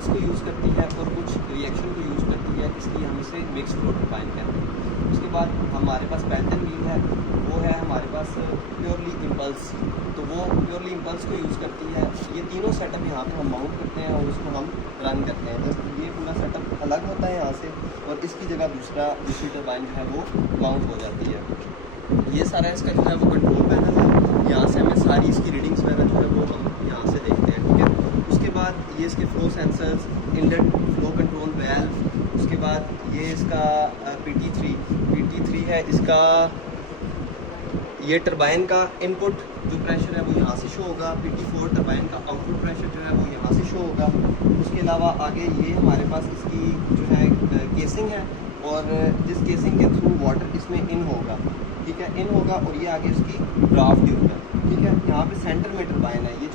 Impulse को use करती है और कुछ रिएक्शन को यूज़ करती है, इसलिए हम इसे मिक्स फ्लो टरबाइन कहते हैं। उसके बाद हमारे पास पेल्टन व्हील है, वो है हमारे पास प्योरली इम्पल्स, तो वो प्योरली इम्पल्स को यूज़ करती है। ये तीनों सेटअप यहाँ पे हम माउंट करते हैं और उसको हम रन करते हैं। जैसे ये पूरा सेटअप अलग होता है यहाँ से, और इसकी जगह दूसरी टरबाइन जो है वो माउंट हो जाती है। ये सारा इसका जो है वो कंट्रोल पैनल है, यहाँ से हमें सारी इसकी रीडिंग्स वगैरह जो है वो हम यहाँ से देखते हैं, ठीक है। उसके बाद ये इसके flow sensors, inlet flow control valve, उसके बाद ये इसका PT3 है, इसका ये टरबाइन का इनपुट जो प्रेशर है वो यहाँ से शो होगा। PT4 टरबाइन का आउटपुट प्रेशर जो है वो यहाँ से शो होगा। उसके अलावा आगे ये हमारे पास इसकी जो है केसिंग है, और जिस केसिंग के थ्रू वाटर इसमें इन होगा, ठीक है, इन होगा, और ये आगे उसकी ड्राफ्ट ट्यूब है, ठीक है। यहाँ पे सेंटर में टरबाइन है, ये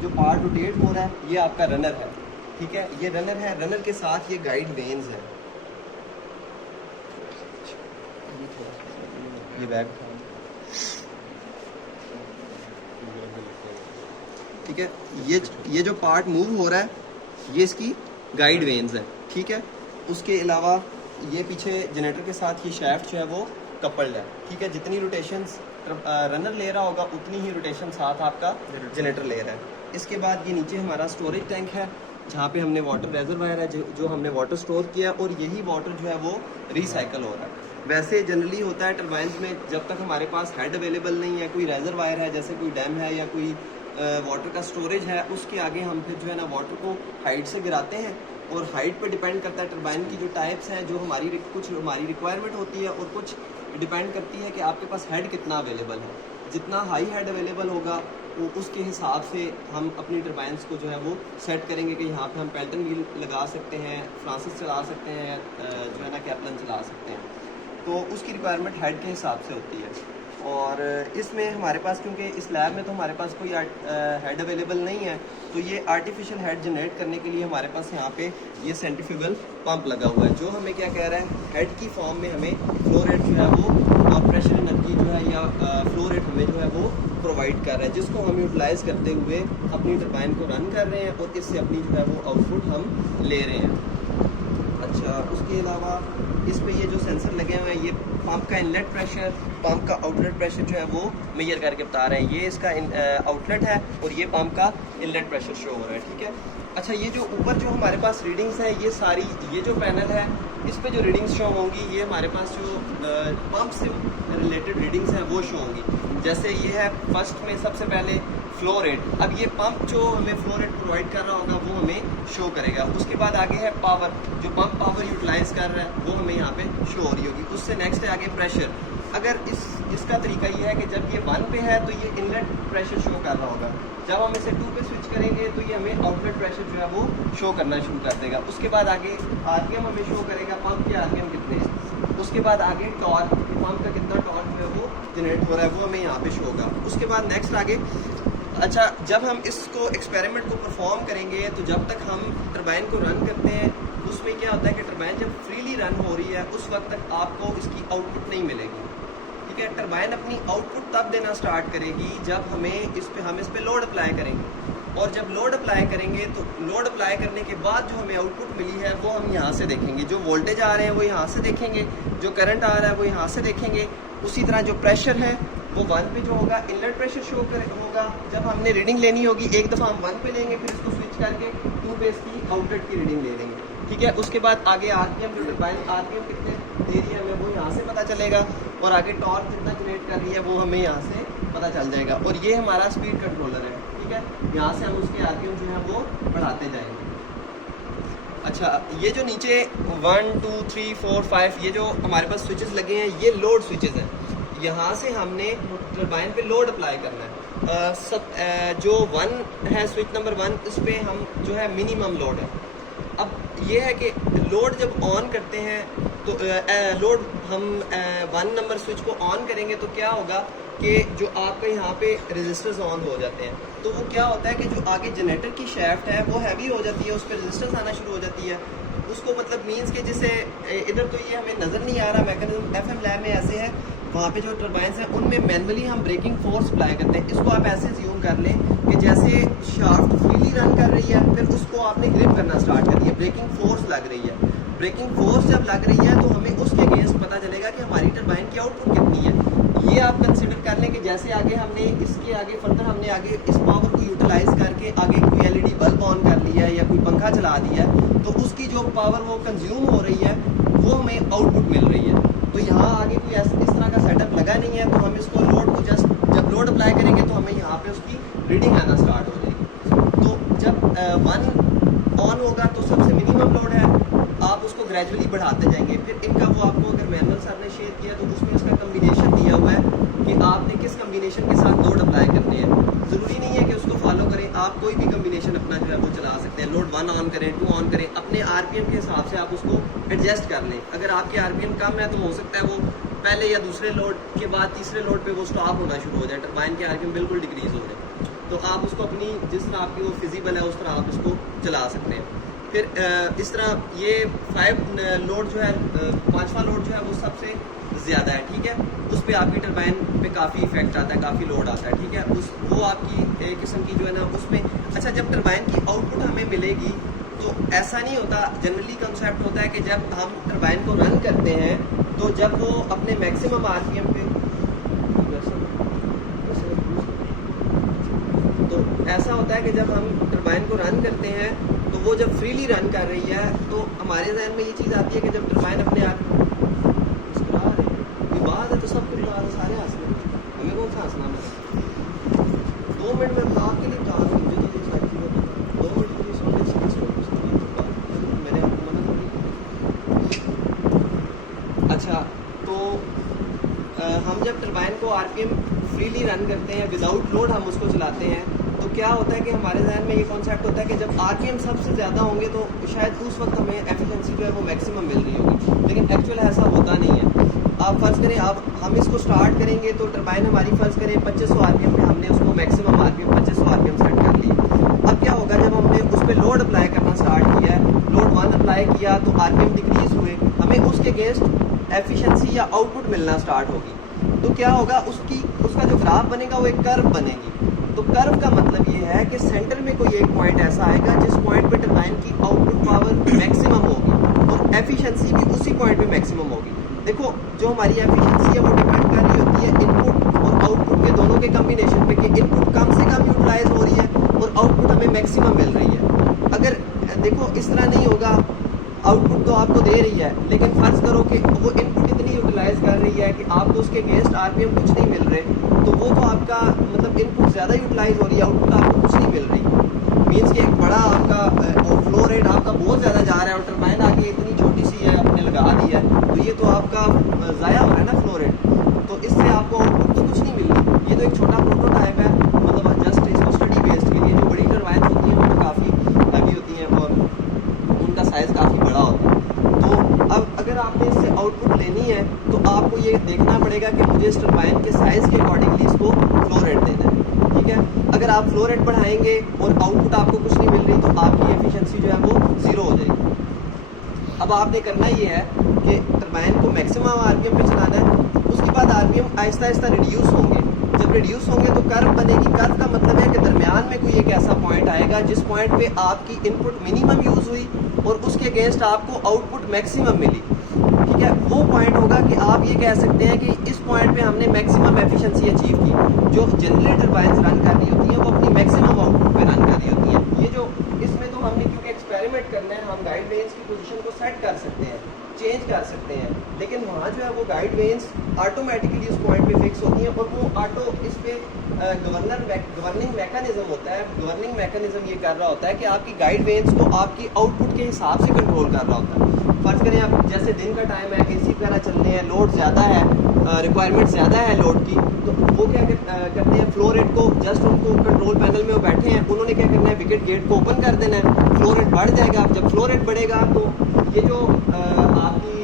जो पार्ट रोटेट हो रहा है ये आपका रनर है, ठीक है, ये रनर है। रनर के साथ ये गाइड वेन्स है, ये बैग, ठीक है। ये जो पार्ट मूव हो रहा है ये इसकी गाइड वेन्स है, ठीक है। उसके अलावा ये पीछे जनरेटर के साथ ये शैफ्ट जो है वो कपल्ड है, ठीक है। जितनी रोटेशंस रनर ले रहा होगा उतनी ही रोटेशन साथ आपका जनरेटर ले रहा है। इसके बाद ये नीचे हमारा स्टोरेज टैंक है, जहाँ पे हमने वाटर रेजरवायर है जो हमने वाटर स्टोर किया, और यही वाटर जो है वो रिसाइकल हो रहा है। वैसे जनरली होता है टरबाइन्स में, जब तक हमारे पास हेड अवेलेबल नहीं है, कोई रेजरवायर है, जैसे कोई डैम है या कोई वाटर का स्टोरेज है, उसके आगे हम फिर जो है ना वाटर को हाइट से गिराते हैं, और हाइट पे डिपेंड करता है टरबाइन की जो टाइप्स हैं, जो कुछ हमारी रिक्वायरमेंट होती है, और कुछ डिपेंड करती है कि आपके पास हेड कितना अवेलेबल है। जितना हाई हेड अवेलेबल होगा वो उसके हिसाब से हम अपनी टरबाइन्स को जो है वो सेट करेंगे कि यहाँ पे हम पेल्टन व्हील लगा सकते हैं, फ्रांसिस चला सकते हैं, जो है ना कैप्लन चला सकते हैं, तो उसकी रिक्वायरमेंट हेड के हिसाब से होती है। और इसमें हमारे पास, क्योंकि इस लैब में तो हमारे पास कोई हेड अवेलेबल नहीं है, तो ये आर्टिफिशियल हेड जनरेट करने के लिए हमारे पास यहाँ पे ये सेंट्रीफ्यूगल पंप लगा हुआ है, जो हमें क्या कह रहा है, हेड की फॉर्म में हमें फ्लो रेट जो है वो और प्रेशर एनर्जी जो है या फ्लो रेट हमें जो है वो प्रोवाइड कर रहा है, जिसको हम यूटिलाइज़ करते हुए अपनी टरबाइन को रन कर रहे हैं, और इससे अपनी जो है वो आउटपुट हम ले रहे हैं। अच्छा, उसके अलावा इस पे ये जो सेंसर लगे हुए हैं, ये पंप का इनलेट प्रेशर, पंप का आउटलेट प्रेशर जो है वो मेजर करके बता रहे हैं। ये इसका आउटलेट है, और ये पंप का इनलेट प्रेशर शो हो रहा है, ठीक है। अच्छा, ये जो ऊपर जो हमारे पास रीडिंग्स है, ये सारी, ये जो पैनल है इस पे जो रीडिंग्स शो होंगी, ये हमारे पास जो पंप से रिलेटेड रीडिंग्स हैं वो शो होंगी। जैसे ये है फर्स्ट में सबसे पहले फ्लो रेट, अब ये पंप जो हमें फ्लो रेट प्रोवाइड कर रहा होगा वो हमें शो करेगा। उसके बाद आगे है पावर, जो पंप पावर यूटिलाइज कर रहा है वो हमें यहाँ पे शो हो रही होगी। उससे नेक्स्ट है आगे प्रेशर। अगर इसका तरीका ये है कि जब ये 1 पे है तो ये इनलेट प्रेशर शो कर रहा होगा, जब हम इसे 2 पे स्विच करेंगे तो ये हमें आउटलेट प्रेशर जो है वो शो करना शुरू कर देगा। उसके बाद आगे आरपीएम हमें शो करेगा, पंप के आरपीएम कितने हैं। उसके बाद आगे टॉर्क, पंप का कितना टॉर्क जो है वो जनरेट हो रहा है वो हमें यहाँ पे शो होगा। उसके बाद नेक्स्ट आगे, अच्छा, जब हम इसको एक्सपेरिमेंट को परफॉर्म करेंगे तो जब तक हम टरबाइन को रन करते हैं, उसमें क्या होता है कि टरबाइन जब फ्रीली रन हो रही है उस वक्त तक आपको इसकी आउटपुट नहीं मिलेगी, ठीक है। टरबाइन अपनी आउटपुट तब देना स्टार्ट करेगी जब हम इस पे लोड अप्लाई करेंगे, और जब लोड अप्लाई करेंगे तो लोड अप्लाई करने के बाद जो हमें आउटपुट मिली है वो हम यहाँ से देखेंगे। जो वोल्टेज आ रहे हैं वो यहाँ से देखेंगे, जो करंट आ रहा है वो यहाँ से देखेंगे। उसी तरह जो प्रेशर है वो 1 पे जो होगा इनलेट प्रेशर शो होगा। जब हमने रीडिंग लेनी होगी, एक दफ़ा हम 1 पे लेंगे, फिर इसको स्विच करके 2 पे इसकी आउटलेट की रीडिंग ले लेंगे, ठीक है। उसके बाद आगे आरपीएम, जो टरबाइन आरपीएम कितने दे रही है हमें वो यहाँ से पता चलेगा, और आगे टॉर्क कितना जनरेट कर रही है वो हमें यहाँ से पता चल जाएगा। और ये हमारा स्पीड कंट्रोलर है, ठीक है। यहाँ से हम उसके आरपीएम जो है वो बढ़ाते जाएंगे। अच्छा, ये जो नीचे 1 2 3 4 5 ये जो हमारे पास स्विचेस लगे हैं, ये लोड स्विचेस हैं। यहाँ से हमने टरबाइन पे लोड अप्लाई करना है। जो 1 है, स्विच नंबर 1, इस पे हम जो है मिनिमम लोड है। अब ये है कि लोड जब ऑन करते हैं तो लोड हम 1 नंबर स्विच को ऑन करेंगे तो क्या होगा कि जो आपके यहाँ पे रेजिस्टर्स ऑन हो जाते हैं, तो वो क्या होता है कि जो आगे जनरेटर की शैफ्ट है वो हैवी हो जाती है, उस पर रेजिस्टेंस आना शुरू हो जाती है। उसको मतलब मीन्स के जिसे इधर तो ये हमें नज़र नहीं आ रहा मैकेनिज्म, एफएम लैब में ऐसे है वहाँ पे जो टर्बाइंस हैं उनमें मैनुअली हम ब्रेकिंग फोर्स अप्लाई करते हैं। इसको आप ऐसे ज्यूम कर लें कि जैसे शाफ्ट फ्रीली रन कर रही है, फिर उसको आपने ग्रिप करना स्टार्ट कर दिया, ब्रेकिंग फोर्स लग रही है। ब्रेकिंग फोर्स जब लग रही है तो हमें उसके अगेंस्ट पता चलेगा कि हमारी टर्बाइन की आउटपुट कितनी है। ये आप कंसिडर कर लें कि जैसे आगे हमने इसके आगे फर्दर हमने आगे इस पावर को यूटिलाइज करके आगे कोई एलईडी बल्ब ऑन कर लिया है या कोई पंखा चला दिया है, तो उसकी जो पावर वो कंज्यूम हो रही है वो हमें आउटपुट मिल रही है। तो यहाँ आगे कोई इस तरह का सेटअप लगा नहीं है, तो हम इसको लोड को जस्ट जब लोड अप्लाई करेंगे तो हमें यहाँ पे उसकी रीडिंग आना स्टार्ट हो जाएगी। तो जब 1 ऑन होगा तो सबसे मिनिमम लोड है, आप उसको ग्रेजुअली बढ़ाते जाएंगे। फिर इनका वो आपको अगर मैनुअल सर ने शेयर किया तो उसमें उसका कम्बिनेशन दिया हुआ है कि आपने किस कम्बिनेशन के साथ लोड अप्लाई करने हैं। ज़रूरी नहीं है कि उसको फॉलो करें, आप कोई भी कम्बिनेशन अपना जो है वो चला सकते हैं। लोड 1 ऑन करें, 2 ऑन करें, अपने आरपीएम के हिसाब से आप उसको एडजस्ट कर लें। अगर आपके आरपीएम कम है तो हो सकता है वो पहले या दूसरे लोड के बाद तीसरे लोड पे वो स्टॉप होना शुरू हो जाए, टर्बाइन के आरपीएम बिल्कुल डिक्रीज हो जाए। तो आप उसको अपनी जिस तरह आपकी वो फिजिबल है उस तरह आप उसको चला सकते हैं। फिर इस तरह ये 5 लोड जो है 5वां लोड जो है वो सबसे ज़्यादा है, ठीक है। उस पर आपकी टर्बाइन पे काफ़ी इफेक्ट आता है, काफ़ी लोड आता है, ठीक है। उस वो आपकी एक किस्म की जो है ना उसमें अच्छा जब टर्बाइन की आउटपुट हमें मिलेगी तो ऐसा नहीं होता। जनरली कंसेप्ट होता है कि जब हम टर्बाइन को रन करते हैं तो जब वो अपने मैक्सिमम आरपीएम पे, तो ऐसा होता है कि जब हम टर्बाइन को रन करते हैं तो वो जब फ्रीली रन कर रही है तो हमारे जहन में ये चीज़ आती है कि जब टर्बाइन अपने आप मुस्कुरा रही है, बात है तो सब कुछ सारे हंसने, हमें कौन सा हंसना है। 2 मिनट में आपके लिए कहा मुझे तो ये सारी चीज़ें 2 मिनट के लिए मैंने आपको मना कर। अच्छा तो हम जब टर्बाइन को आरपीएम फ्रीली रन करते हैं, विदाउट लोड हम उसको चलाते हैं, तो क्या होता है कि हमारे जहन में ये कॉन्सेप्ट होता है कि जब आरपीएम सबसे ज़्यादा होंगे तो शायद उस वक्त हमें एफिशिएंसी जो है वो मैक्सिमम मिल रही होगी, लेकिन एक्चुअल ऐसा होता नहीं है। आप फ़र्ज़ करें अब हम इसको स्टार्ट करेंगे तो टर्बाइन हमारी फ़र्ज़ करें 2500 आरपीएम पे हमने उसको मैक्सिमम आरपीएम 2500 आरपीएम सेट कर लिया। अब क्या होगा जब हमने उस पर लोड अप्लाई करना स्टार्ट किया है, लोड 1 अप्लाई किया तो आरपीएम डिक्रीज हुए, हमें उसके अगेंस्ट एफिशिएंसी या आउटपुट मिलना स्टार्ट होगी। तो क्या होगा उसका जो ग्राफ बनेगा वो एक कर्व बनेगी। तो कर्व का मतलब ये है कि सेंटर में कोई एक पॉइंट ऐसा आएगा जिस पॉइंट पे टर्बाइन की आउटपुट पावर मैक्सिमम होगी और एफिशिएंसी भी उसी पॉइंट पे मैक्सिमम होगी। देखो जो हमारी एफिशिएंसी है वो डिपेंड कर रही होती है इनपुट और आउटपुट के दोनों के कम्बिनेशन पे कि इनपुट कम से कम यूटिलाइज हो रही है और आउटपुट हमें मैक्सिमम मिल रही है। अगर देखो इस तरह नहीं होगा, आउटपुट तो आपको दे रही है लेकिन फर्ज करो कि वो इनपुट इतनी यूटिलाइज कर रही है कि आपको उसके अगेंस्ट आरपीएम कुछ नहीं मिल रहे, तो वो तो आपका मतलब इनपुट ज़्यादा यूटिलाइज हो रही है, आउटपुट आपको कुछ नहीं मिल रही। मीन्स कि एक बड़ा आपका फ्लो रेट आपका बहुत ज़्यादा जा रहा है और टर्बाइन आगे इतनी छोटी सी है आपने लगा दी है, तो ये तो आपका ज़ाया हो रहा है ना फ्लो रेट, तो इससे आपको आउटपुट तो कुछ नहीं मिल रही। ये तो एक छोटा प्रोटोटाइप है, मतलब जस्ट इसको स्टडी बेस्ड के लिए। जो बड़ी टर्बाइन होती हैं वो तो काफ़ी हैवी होती हैं और उनका साइज़ काफ़ी बड़ा होता है। तो अब अगर आपने इससे आउटपुट लेनी है तो आपको ये देखना पड़ेगा कि मुझे इस टर्बाइन के साइज़ के अकॉर्डिंगली इसको फ्लो रेट देना है, ठीक है। अगर आप फ्लो रेट बढ़ाएंगे और आउटपुट आपको कुछ नहीं मिल रही तो आपकी एफिशिएंसी जो है वो 0 हो जाएगी। अब आपने करना ये है कि टर्बाइन को मैक्सिमम आरपीएम पे चलाना है, उसके बाद आरपीएम आहिस्ता आहिस्ता रिड्यूस होंगे। जब रिड्यूस होंगे तो कर्व बनेगी। कर्व का मतलब है कि दरमियान में कोई एक ऐसा पॉइंट आएगा जिस पॉइंट पे आपकी इनपुट मिनिमम यूज़ हुई और उसके अगेंस्ट आपको आउटपुट मैक्सिमम मिली, ठीक है। वो पॉइंट होगा कि आप ये कह सकते हैं कि इस पॉइंट पे हमने मैक्सिमम एफिशिएंसी अचीव की। जो जनरली टर्बाइंस रन कर रही होती हैं वो अपनी मैक्सिमम आउटपुट पे रन कर रही होती हैं। ये जो इसमें तो हमने क्योंकि एक्सपेरिमेंट करना है, हम गाइड वेन्स की पोजीशन को सेट कर सकते हैं, चेंज कर सकते हैं, लेकिन वहाँ जो है वो गाइड वेन्स ऑटोमेटिकली उस पॉइंट पे फिक्स होती हैं और वो ऑटो इस पे गवर्निंग मैकेनिज्म होता है। गवर्निंग मैकेनिज्म ये कर रहा होता है कि आपकी गाइड वेन्स को आपकी आउटपुट के हिसाब से कंट्रोल कर रहा होता है। फर्ज करें आप जैसे दिन का टाइम है, एसी वगैरह चल रहे हैं, लोड ज़्यादा है, रिक्वायरमेंट ज़्यादा है लोड की, तो वो क्या करते हैं फ्लो रेट को जस्ट उनको कंट्रोल पैनल में वो बैठे हैं, उन्होंने क्या करना है विकेट गेट को ओपन कर देना है, फ्लो रेट बढ़ जाएगा। जब फ्लो रेट बढ़ेगा तो ये जो आपकी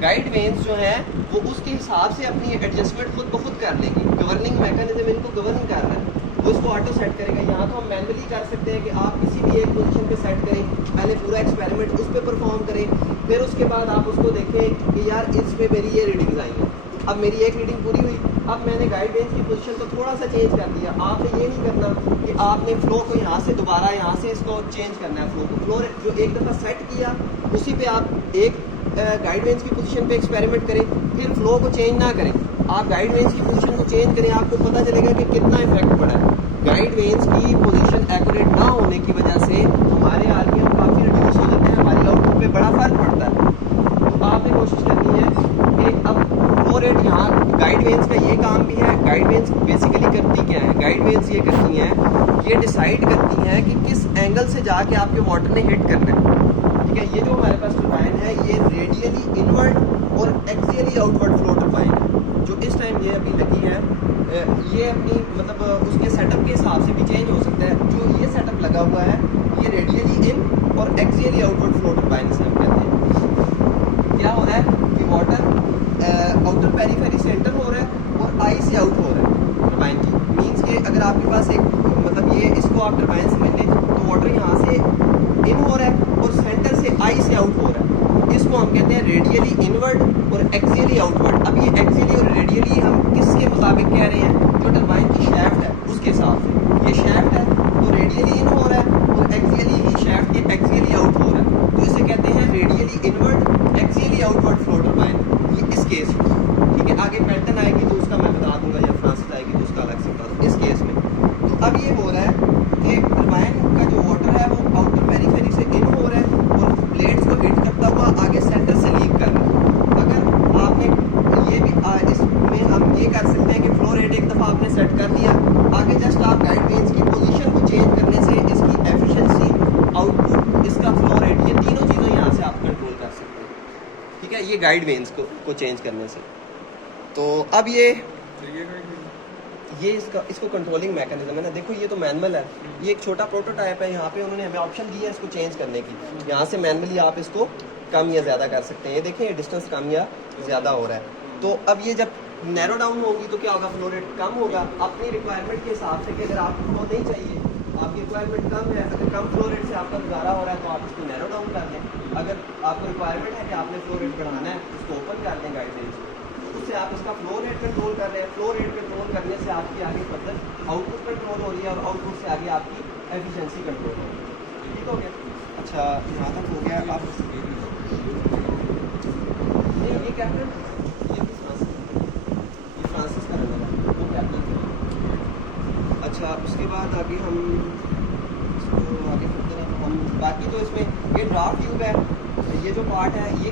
गाइड वेन्स जो हैं वो उसके हिसाब से अपनी एडजस्टमेंट खुद ब खुद कर लेंगी। गवर्निंग मैकेनिज्म इनको गवर्न कर रहा है। वो इसको ऑटो सेट करेगा। यहाँ तो हम मैनुअली कर सकते हैं कि आप किसी भी एक पोजीशन पे सेट करें, पहले पूरा एक्सपेरिमेंट उस पर परफॉर्म करें, फिर उसके बाद आप उसको देखें कि यार इस पे मेरी ये रीडिंग्स आई हैं। अब मेरी एक रीडिंग पूरी हुई, अब मैंने गाइड रेंज की पोजीशन को थोड़ा सा चेंज कर दिया। आपने ये नहीं करना कि आपने फ्लो को यहाँ से दोबारा यहाँ से इसको चेंज करना है। फ्लो को फ्लो जो एक दफ़ा सेट किया उसी पे आप एक गाइड रेंज की पोजीशन पे एक्सपेरिमेंट करें, फिर फ्लो को चेंज ना करें। आप गाइड रेंज की पोजीशन को चेंज करें, आपको पता चलेगा कि कितना इफेक्ट पड़ा है। गाइड रेंज की पोजीशन एक्यूरेट ना होने की वजह से हमारे आरपीएम काफ़ी रिड्यूस हो जाते हैं, हमारी आउटपुट पे बड़ा फर्क पड़ता है। तो आपने कोशिश करनी है कि अब फ्लो रेट यहाँ गाइड रेंज का ये काम भी है। गाइड रेंज बेसिकली करती क्या है? गाइड रेंज ये करती हैं, ये डिसाइड करती हैं कि किस एंगल से जाके आपके वाटर ने हिट करना है। ठीक है, ये जो हमारे पास टरबाइन है ये रेडियली इनवर्ड और एक्सियली आउटवर्ड फ्लो टरबाइन है। जो इस टाइम ये अभी लगी है ये अपनी मतलब उसके सेटअप के हिसाब से भी चेंज हो सकता है। जो ये सेटअप लगा हुआ है ये रेडियली इन और एक्सियली आउटवर्ड फ्लो टरबाइन से हम कहते हैं। क्या हो रहा है कि वाटर आउटर पेरीफेरी से एंटर हो रहा है और आई से आउट हो रहा है टरबाइन की। मीन्स कि अगर आपके पास एक मतलब ये इसको आप टरबाइन समझ लें तो वाटर यहाँ से इन हो रहा है और सेंटर से आई से आउट हो रहा है। इसको हम कहते हैं रेडियली इनवर्ड और एक्सियली आउटवर्ड। अब ये एक्सियली और रेडियली हम किसके मुताबिक कह रहे हैं? जो टरबाइन की शैफ्ट है उसके हिसाब से। ये शैफ्ट है तो रेडियली इन हो रहा है और एक्सियली ही शैफ्ट के एक्सियली आउट हो रहा है, तो इसे कहते हैं radially inward axially outward flow turbine. ये इस केस में ठीक है। आगे पैटर्न आएगी तो उसका मैं बता दूंगा, या फ्रांसिस आएगी तो उसका अलग से बता दूंगा। इस केस में तो अब ये हो रहा है कि टरबाइन का जो वाटर है वो आउटर पेरीफेरी से इन हो रहा है और ब्लेड्स को हिट करता हुआ आगे सेंटर से लीक कर रहा है। अगर आपने ये भी इसमें हम ये कर सकते हैं कि फ्लो रेट एक दफ़ा आपने सेट कर दिया, आगे जस्ट आप गाइड रेंज की पोजीशन को चेंज करने से इसकी एफिशिएंसी, आउटपुट, इसका फ्लो रेट, ये तीनों चीज़ें यहाँ से आप कंट्रोल कर सकते हैं। ठीक है, ये गाइड रेंज को चेंज करने से। तो अब ये इसको कंट्रोलिंग मैकेनिज्म है ना। देखो ये तो मैनुअल है, ये एक छोटा प्रोटोटाइप है। यहाँ पे उन्होंने हमें ऑप्शन दिया है इसको चेंज करने की। यहाँ से मैनुअली आप इसको कम या ज़्यादा कर सकते हैं। ये देखें डिस्टेंस कम या ज़्यादा हो रहा है। तो अब ये जब नैरो डाउन होगी तो क्या होगा? फ्लो रेट कम होगा अपनी रिक्वायरमेंट के हिसाब से कि अगर आपको फ्लो नहीं चाहिए, आपकी रिक्वायरमेंट कम है, अगर कम फ्लो रेट से आपका गुजारा हो रहा है तो आप इसको नैरो डाउन कर लें। अगर आपको रिक्वायरमेंट है कि आपने फ्लो रेट बढ़ाना है उसको ओपन कर लें गाइड रेंज, उससे आप इसका फ्लो रेट कंट्रोल कर रहे हैं। फ्लो रेट कंट्रोल करने से आपकी आगे फर्दर आउटपुट कंट्रोल हो रही है और आउटपुट से आगे आपकी एफिशिएंसी कंट्रोल हो रही है। ठीक हो गया? अच्छा, यहाँ तक हो गया। आप ये कैप्टन, ये फ्रांसिस का रन है, वो कैप्टन। अच्छा, उसके बाद आगे हम इसको आगे फर्दर हम बाकी तो इसमें ये ड्राफ्ट ट्यूब है। ये जो पार्ट है ये